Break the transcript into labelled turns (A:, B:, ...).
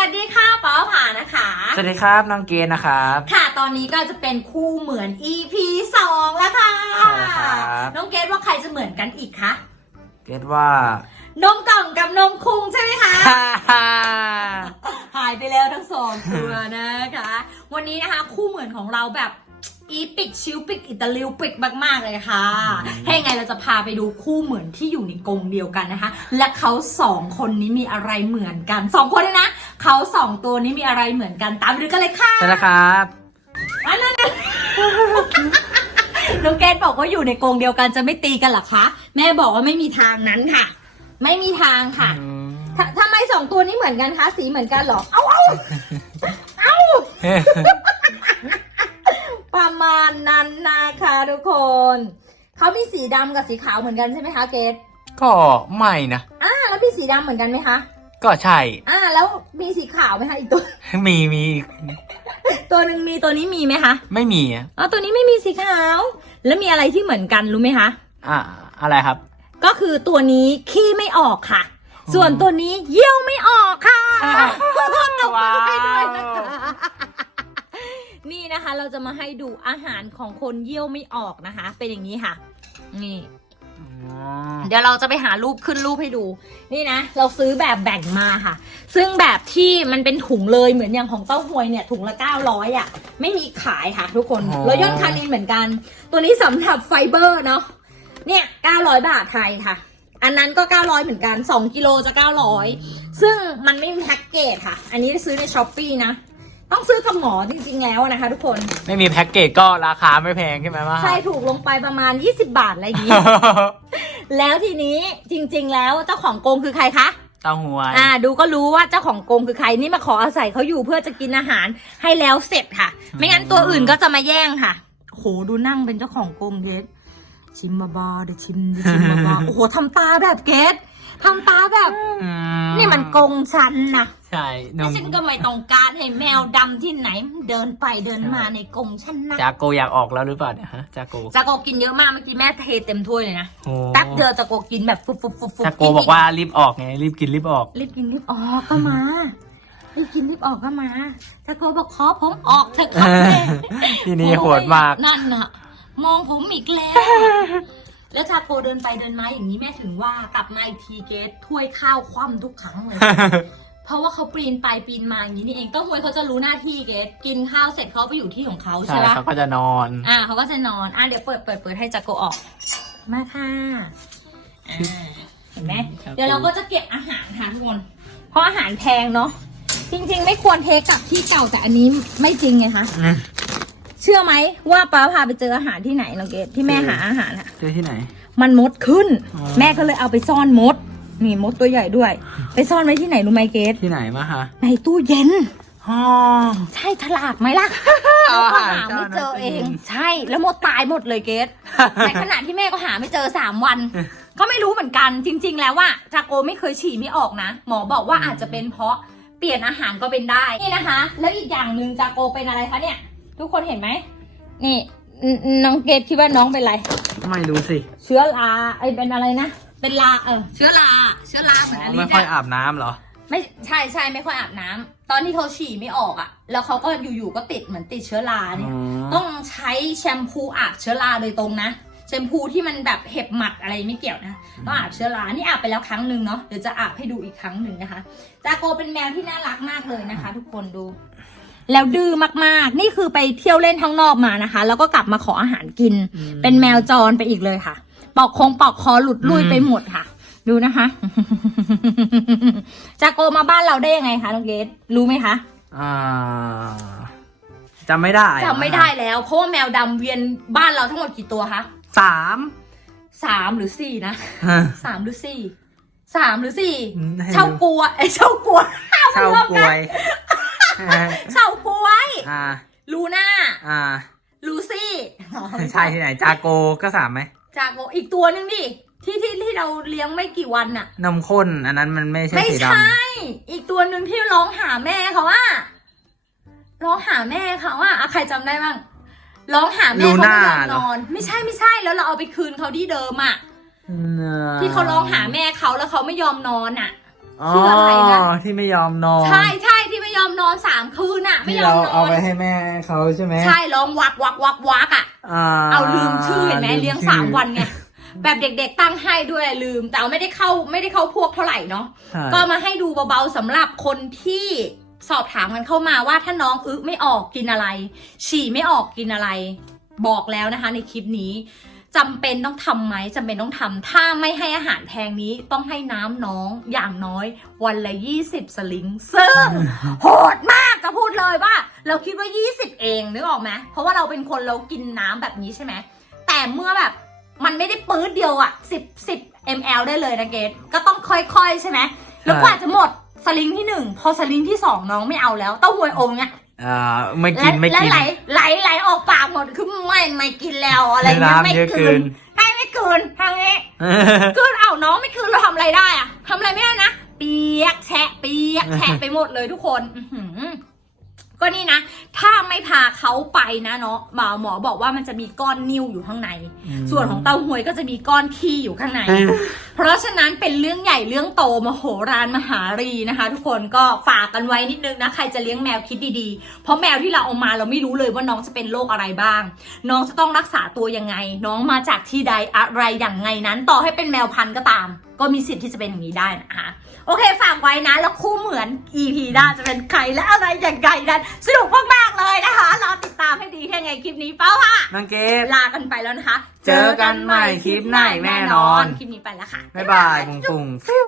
A: วัสดีค่ะป้าผานะคะ
B: สวัสดีครับน้องเกณฑ์นะครับ
A: ค่ะ ตอนนี้ก็จะเป็นคู่เหมือน EP 2แล้วค่ะ
B: ใช่ครับ
A: น้องเกดว่าใครจะเหมือนกันอีกคะ
B: เกณฑ์ว่า
A: นมกล่องกับนมคุงใช่ไหมคะหายไปแล้วทั้งสองตัวนะคะ วันนี้นะคะคู่เหมือนของเราแบบ อีปิกชิลปิกอิตาลิวปิกมากๆเลยค่ะ
B: อืม
A: ให้ไงเราจะพาไปดูคู่เหมือนที่อยู่ในกรงเดียวกันนะคะ และเขาสองคนนี้มีอะไรเหมือนกันสองคนเลยนะเขาสองตัวนี้มีอะไรเหมือนกันตามไปดูกันเลยค่ะ
B: ใช่แล้วครับ
A: อันนั้นนะน้องเกดบอกว่าอยู่ในกรงเดียวกันจะไม่ตีกันเหรอคะแม่บอกว่าไม่มีทางนั้นค่ะ ไม่มีทางค่ะ
B: อืม
A: ททำไมสองตัวนี้เหมือนกันคะสีเหมือนกันเหรอ เอาเอาเอา ประมาณนั้นนะคะทุกคน เขามีสีดำกับสีขาวเหมือนกันใช่ไหมคะเกด
B: ก็ไม่นะ
A: อ่าแล้วมีสีดำเหมือนกันไหมคะ
B: ก็ใช่
A: อ่า แล้วมีสีขาวไหมคะอีกตัว
B: มีมี
A: ตัวหนึ่งมีตัวนี้มีไหมคะ
B: ไม่มีอะ
A: อ๋อตัวนี้ไม่มีสีขาว แล้วมีอะไรที่เหมือนกันรู้ไหมคะ
B: อะอะไรครับ
A: ก็คือตัวนี้ขี้ไม่ออกค่ะ ส่วนตัวนี้เยี่ยวไม่ออกค่ะ จะมาให้ดูอาหารของคนเยี่ยวไม่ออกนะคะ เป็นอย่างนี้ค่ะ นี่
B: อ๋อ
A: เดี๋ยวเราจะไปหารูปขึ้นรูปให้ดู นี่นะ เราซื้อแบบแบ่งมาค่ะ ซึ่งแบบที่มันเป็นถุงเลยเหมือนอย่างของเต้าหวยเนี่ย ถุงละ900อะ ไม่มีขายค่ะทุกคนรอยย่นคานินเหมือนกัน ตัวนี้สำหรับไฟเบอร์เนาะเนี่ย900บาทไทยค่ะ อันนั้นก็900เหมือนกัน2กิโลจะ900ซึ่งมันไม่มีแพ็กเกจค่ะ อันนี้ซื้อในช้อปปีนะ ต้องซื้อกับหมอจริงๆแล้วนะคะ ทุกคน
B: ไม่มีแพ็กเกจก็ราคาไม่แพงใช่ไหมว่า
A: ใช่ถูกลงไปประมาณ 20 บาทอะไรอย่างนี้ แล้วทีนี้จริง ๆ แล้วเจ้าของกรงคือใครคะ
B: เต้าหวย
A: อ่า ดูก็รู้ว่าเจ้าของกรงคือใครนี่มาขออาศัยเขาอยู่เพื่อจะกินอาหารให้แล้วเสร็จค่ะ ไม่งั้นตัวอื่นก็จะมาแย่งค่ะโหดูนั่งเป็นเจ้าของกรงเกดชิมบาบาเดี๋ยวชิมเดี๋ยวชิมบาบาโอ้โหทำตาแบบเกดทำตาแบบ
B: อื
A: นี่มันกรงฉันนะ
B: ใช่น
A: แล้ว
B: ม
A: ฉันก็ไม่ต้องการให้แมวดำที่ไหนเดินไปเดินมาในกรงฉันนะ
B: จาโกอยากออกแล้วหรือเปล่าเนี่ยฮะจาโก
A: จากโกกินเยอะมากเมื่อกี้แม่เทเต็มถ้วยเลยนะ
B: โอ้
A: แป๊บเดียวจากโกกินแบบฟุบฟุบฟุบฟุบ
B: จาโกบอกว่ารีบออกไงรีบกินรีบออก
A: รีบกินรีบออกก็มารีบกินรีบออกก็มาจากโกบอกขอผมออกเถอะครับแม่
B: ที่นี่โหดมาก
A: นั่นน่ะ มองผมอีกแล้ว แล้วชาโกเดินไปเดินมาอย่างนี้แม่ถึงว่ากลับมาอีกทีเกตถ้วยข้าวคว่ำทุกครั้งเลย เพราะว่าเขาปีนไปปีนมาอย่างนี้นี่เองเต้าหวยเขาจะรู้หน้าที่เกตกินข้าวเสร็จเขาไปอยู่ที่ของเขา
B: ใช่
A: ใช่ปะ
B: เขาก็จะนอน
A: อ่าเขาก็จะนอนอ่าเดี๋ยวเปิดเปิดเปิดให้จักโกออก มาค่ะอ่าเห็นไหม
B: ครับ
A: เดี๋ยวเราก็จะเก็บอาหารค่ะทุกคน เพราะอาหารแพงเนาะจริง ๆ ไม่ควรเทกลับที่เก่าแต่อันนี้ไม่จริงไงคะ
B: อืม
A: เชื่อไหมว่าป้าพาไปเจออาหารที่ไหนน้องเกดที่แม่หาอาหารอะ
B: เจอที่ไหน
A: มันมดขึ้น
B: อ๋อ
A: แม่ก็เลยเอาไปซ่อนมด นี่มดตัวใหญ่ด้วย ไปซ่อนไว้ที่ไหนรู้ไหมเกด
B: ที่ไหนมาฮะ
A: ในตู้เย็น
B: อ๋อ
A: ใช่ฉลาดไหมล่ะ
B: เอา
A: เราก็
B: อาหาร
A: หาไม่เจอ
B: เจ้าหน้าที่
A: เอง ใช่แล้วมดตายหมดเลยเกดในขณะที่แม่ก็หาไม่เจอสามวัน ก็ไม่รู้เหมือนกันจริง ๆ แล้วว่าจาโกไม่เคยฉี่ไม่ออกนะ หมอบอกว่าอาจจะเป็นเพราะเปลี่ยนอาหารก็เป็นได้นี่นะคะ แล้วอีกอย่างหนึ่งจาโกเป็นอะไรคะเนี่ย ทุกคนเห็นไหมนี่นน้องเกดคิดว่าน้องเป็นอะไร
B: ไม่รู้สิ
A: เชื้อราไอยเป็นอะไรนะ เป็นลาเออเชื้อราเชื้อราเหมือนอลิ
B: ไม่
A: ส
B: ค่อย
A: อะ
B: อาบน้ำเหรอ
A: ไม่ใช่ใช่ไม่ค่อยอาบน้ำตอนที่เขาฉี่ไม่ออกอะแล้วเขาก็อยู่ๆก็ติดเหมือนติดเชื้อราเนี่ย ต้องใช้แชมพูอาบเชื้อราโดยตรงนะแชมพูที่มันแบบเห็บหมัดอะไรไม่เกี่ยวนะต้องอาบเชื้อรานี่อาบไปแล้วครั้งหนึ่งเนาะเดี๋ยวจะอาบให้ดูอีกครั้งหนึ่งนะคะจาโกเป็นแมวที่น่ารักมากเลยนะคะ ทุกคนดู แล้วดื้อมากๆ นี่คือไปเที่ยวเล่นข้างนอกมานะคะ แล้วก็กลับมาขออาหารกิน
B: อืม
A: เป็นแมวจรไปอีกเลยค่ะ ปอกคงปอกคอหลุดลุย
B: อืม
A: ไปหมดค่ะ ดูนะคะ จาโกมาบ้านเราได้ยังไงคะน้องเกดรู้ไหมคะ
B: อ่าจำไม่ได้
A: จำไม่ได้แล้วเพราะว่าแมวดำเวียนบ้านเราทั้งหมดกี่ตัวคะ
B: สาม
A: สามหรือสี่นะ
B: ฮะ
A: สามหรือสี่สามหรือสี่
B: ให้
A: เช่ากลัวไอยเช่ากลัว
B: เช่ากลวย
A: เช่ากล้วย
B: อ่า
A: ลูน่า
B: อ่า
A: ลูซี่
B: ใช่ที่ไหนจาโกก็สามไหม
A: จากโกอีกตัวนึงดิที่ที่ที่เราเลี้ยงไม่กี่วันน่ะ
B: นมข้น อันนั้นมันไม่ใช่
A: ไม่
B: สีด
A: ใช่ อีกตัวหนึ่งที่ร้องหาแม่เขาว่าร้องหาแม่เขาว่าอะใครจำได้บ้างร้องหาำแม่
B: ลู
A: เขาไม่
B: น่าย
A: อม
B: เหร
A: น
B: อ
A: อน ไม่ใช่ไม่ใช่แล้วเราเอาไปคืนเขาที่เดิมอะที่เขาร้องหาแม่เขาแล้วเขาไม่ยอมนอนอะ
B: อ๋อ
A: ชื่ออะไรนะ
B: ที่ไม่ยอมนอน
A: ใช่ใช่ที่นอนสามคืนอะไม่
B: ที่
A: ยอ
B: เรา
A: มน
B: เอา
A: อน
B: ไปให้แม่เขาใช่ไหม
A: ใช่ร้องวักวักวักวักอะ
B: อ่า
A: เอาลืมชื่อเห็นไหม
B: ม
A: เลี้ยง
B: ชื่อ
A: สามวันไงแบบเด็กๆตั้งให้ด้วยลืม แต่ว่าไม่ได้เข้าไม่ได้เข้าพวกเท่าไหร่เนาะ
B: ใช่
A: ก็มาให้ดูเบาๆสำหรับคนที่สอบถามกันเข้ามาว่าถ้าน้องอึไม่ออกกินอะไร ฉี่ไม่ออกกินอะไร บอกแล้วนะคะ ในคลิปนี้จำเป็นต้องทำไหมจำเป็นต้องทำถ้าไม่ให้อาหารแพงนี้ต้องให้น้ำน้องอย่างน้อย วันละ 20 สลิงซึ่งโหดมาก ก็พูดเลยว่า เราคิดว่า 20 เองนึกออกไหมเพราะว่าเราเป็นคนเรากินน้ำแบบนี้ใช่ไหมแต่เมื่อแบบมันไม่ได้ปื๊ดเดียวอะ10 10 ml ได้เลยนะเกดก็ต้องค่อยๆใช่ไหมแล้วกว่าจะหมดสลิงที่หนึ่งพอสลิงที่สองน้องไม่เอาแล้วเต้าหวยอมเนี่ย
B: อ่าไม่กินไม่
A: และ
B: กิน
A: ไหลไหลไหลออกปากหมดคือไม่ไม่กินแล้วอะไรเงี้ย
B: น้ำ
A: ไม่
B: เยอะ
A: ก
B: เกิ
A: ลื
B: น
A: นให้ไม่กลืนทางนี้กลืนเอาน้องไม่กลืนเราทำอะไรได้อะทำอะไรไม่ได้นะเปียกแฉะเปียกแฉะไปหมดเลยทุกคนอื้อหือ ก็นี่นะ ถ้าไม่พาเขาไปนะเนาะหมอหมอบอกว่ามันจะมีก้อนนิ่วอยู่ข้างใน ส่วนของเต้าหวยก็จะมีก้อนขี้อยู่ข้างใน เพราะฉะนั้นเป็นเรื่องใหญ่เรื่องโตมโหฬารมหารีนะคะ ทุกคนก็ฝากกันไว้นิดนึงนะใครจะเลี้ยงแมวคิดดีๆ เพราะแมวที่เราเอามาเราไม่รู้เลยว่าน้องจะเป็นโรคอะไรบ้าง น้องจะต้องรักษาตัวยังไง น้องมาจากที่ใดอะไรอย่างไงนั้น ต่อให้เป็นแมวพันธุ์ก็ตาม ก็มีสิทธิ์ที่จะเป็นอย่างนี้ได้นะคะ โอเคฝากไว้นะ แล้วคู่เหมือน EP หน้าจะเป็นใครและอะไรอย่างไงนั้นสนุกมากๆเลยนะคะรอติดตามให้ดีแค่ไงคลิปนี้เป้าค่ะ
B: น้องเกด
A: ลากันไปแล้วนะคะ
B: เจอกันใหม่คลิปหน้าแน่นอน
A: คลิปนี้ไปแล้วค่ะ
B: บ๊ายบายปุ้งปุ้ง